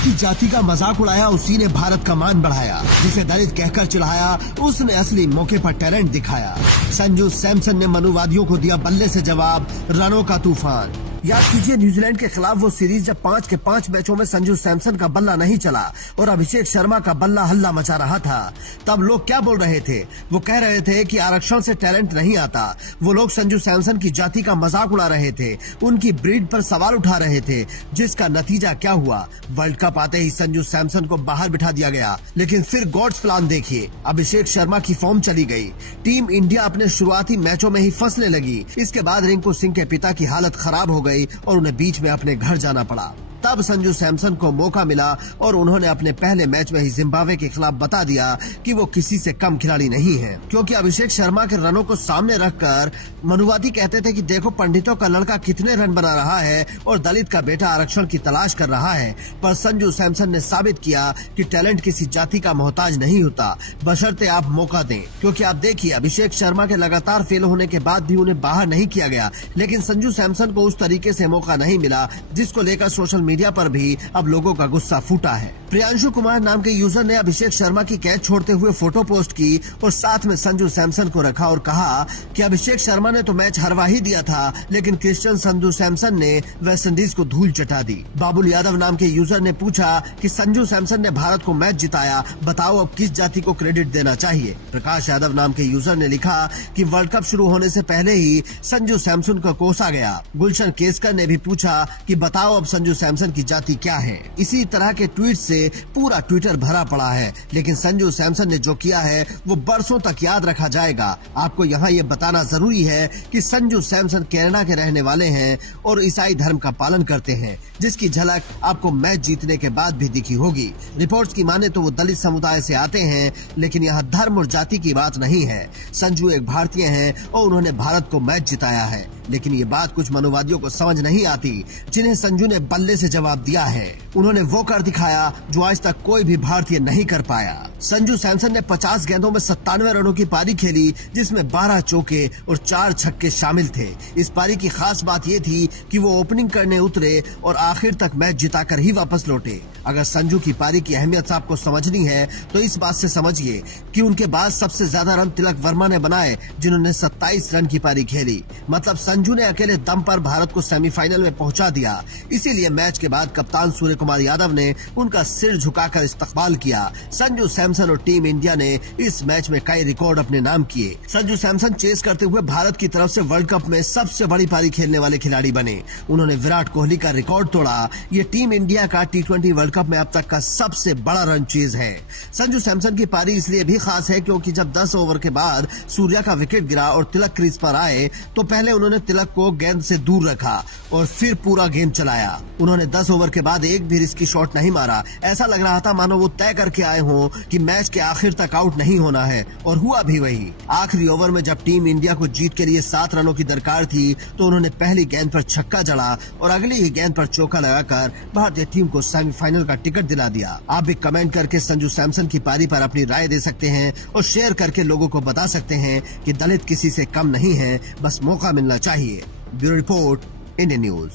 जिसकी जाति का मजाक उड़ाया उसी ने भारत का मान बढ़ाया। जिसे दलित कहकर चिढ़ाया उसने असली मौके पर टैलेंट दिखाया। संजू सैमसन ने मनुवादियों को दिया बल्ले से जवाब, रनों का तूफान। याद कीजिए न्यूजीलैंड के खिलाफ वो सीरीज जब 5 के 5 मैचों में संजू सैमसन का बल्ला नहीं चला और अभिषेक शर्मा का बल्ला हल्ला मचा रहा था। तब लोग क्या बोल रहे थे? वो कह रहे थे कि आरक्षण से टैलेंट नहीं आता। वो लोग संजू सैमसन की जाति का मजाक उड़ा रहे थे, उनकी ब्रीड पर सवाल उठा रहे थे, जिसका नतीजा क्या हुआ? वर्ल्ड कप आते ही संजू सैमसन को बाहर बिठा दिया गया। लेकिन फिर गॉड्स प्लान देखिए, अभिषेक शर्मा की फॉर्म चली गई। टीम इंडिया अपने शुरुआती मैचों में ही फंसने लगी। इसके बाद रिंकू सिंह के पिता की हालत खराब हो गई और उन्हें बीच में अपने घर जाना पड़ा। तब संजू सैमसन को मौका मिला और उन्होंने अपने पहले मैच में ही जिम्बाब्वे के खिलाफ बता दिया कि वो किसी से कम खिलाड़ी नहीं है। क्योंकि अभिषेक शर्मा के रनों को सामने रखकर मनुवादी कहते थे कि देखो पंडितों का लड़का कितने रन बना रहा है और दलित का बेटा आरक्षण की तलाश कर रहा है। पर संजू सैमसन ने साबित किया कि टैलेंट किसी जाति का मोहताज नहीं होता, बशर्ते आप मौका दें। क्योंकि आप देखिए अभिषेक शर्मा के लगातार फेल होने के बाद भी उन्हें बाहर नहीं किया गया, लेकिन संजू सैमसन को उस तरीके से मौका नहीं मिला जिसको लेकर सोशल मीडिया पर भी अब लोगों का गुस्सा फूटा है। प्रियांशु कुमार नाम के यूजर ने अभिषेक शर्मा की कैच छोड़ते हुए फोटो पोस्ट की और साथ में संजू सैमसन को रखा और कहा कि अभिषेक शर्मा ने तो मैच हरवा ही दिया था, लेकिन क्रिश्चियन संजू सैमसन ने वेस्टइंडीज को धूल चटा दी। बाबुल यादव नाम के यूजर ने पूछा कि संजू सैमसन ने भारत को मैच जिताया, बताओ अब किस जाति को क्रेडिट देना चाहिए। प्रकाश यादव नाम के यूजर ने लिखा कि वर्ल्ड कप शुरू होने से पहले ही संजू सैमसन को कोसा गया। गुलशन केसकर ने भी पूछा कि बताओ अब संजू सैमसन की जाति क्या है। इसी तरह के ट्वीट से पूरा ट्विटर भरा पड़ा है, लेकिन संजू सैमसन ने जो किया है वो बरसों तक याद रखा जाएगा। आपको यहाँ ये बताना जरूरी है कि संजू सैमसन कनाडा के रहने वाले हैं और ईसाई धर्म का पालन करते हैं, जिसकी झलक आपको मैच जीतने के बाद भी दिखी होगी। रिपोर्ट्स की माने तो वो दलित समुदाय से आते हैं, लेकिन यहाँ धर्म और जाति की बात नहीं है। संजू एक भारतीय हैं और उन्होंने भारत को मैच जिताया है, लेकिन ये बात कुछ मनुवादियों को समझ नहीं आती, जिन्हें संजू ने बल्ले से जवाब दिया है। उन्होंने वो कर दिखाया जो आज तक कोई भी भारतीय नहीं कर पाया। संजू सैमसन ने 50 गेंदों में 97 रनों की पारी खेली, जिसमें 12 चौके और 4 छक्के शामिल थे। इस पारी की खास बात ये थी कि वो ओपनिंग करने उतरे और आखिर तक मैच जिताकर ही वापस लौटे। अगर संजू की पारी की अहमियत आपको समझनी है तो इस बात से समझिए कि उनके बाद सबसे ज्यादा रन तिलक वर्मा ने बनाए, जिन्होंने 27 रन की पारी खेली। मतलब संजू ने अकेले दम पर भारत को सेमीफाइनल में पहुंचा दिया। इसीलिए मैच के बाद कप्तान सूर्य कुमार यादव ने उनका सिर झुकाकर इस्तकबाल किया। संजू सैमसन और टीम इंडिया ने इस मैच में कई रिकॉर्ड अपने नाम किए। संजू सैमसन चेस करते हुए भारत की तरफ से वर्ल्ड कप में सबसे बड़ी पारी खेलने वाले खिलाड़ी बने। उन्होंने विराट कोहली का रिकॉर्ड तोड़ा। ये टीम इंडिया का T20 वर्ल्ड कप में अब तक का सबसे बड़ा रन चेज है। संजू सैमसन की पारी इसलिए भी खास है क्योंकि जब 10 ओवर के बाद सूर्या का विकेट गिरा और तिलक क्रीज पर आए तो पहले उन्होंने तिलक को गेंद से दूर रखा और फिर पूरा गेंद चलाया। उन्होंने 10 ओवर के बाद एक भी रिस्की शॉट नहीं मारा। ऐसा लग रहा था मानो वो तय करके आए हों कि मैच के आखिर तक आउट नहीं होना है, और हुआ भी वही। आखिरी ओवर में जब टीम इंडिया को जीत के लिए 7 रनों की दरकार थी तो उन्होंने पहली गेंद पर छक्का जड़ा और अगली ही गेंद पर चौका लगाकर भारतीय टीम को सेमीफाइनल का टिकट दिला दिया। आप भी कमेंट करके संजू सैमसन की पारी पर अपनी राय दे सकते हैं और शेयर करके लोगों को बता सकते हैं कि दलित किसी से कम नहीं है, बस मौका मिलना चाहिए। Bureau report, Indian news.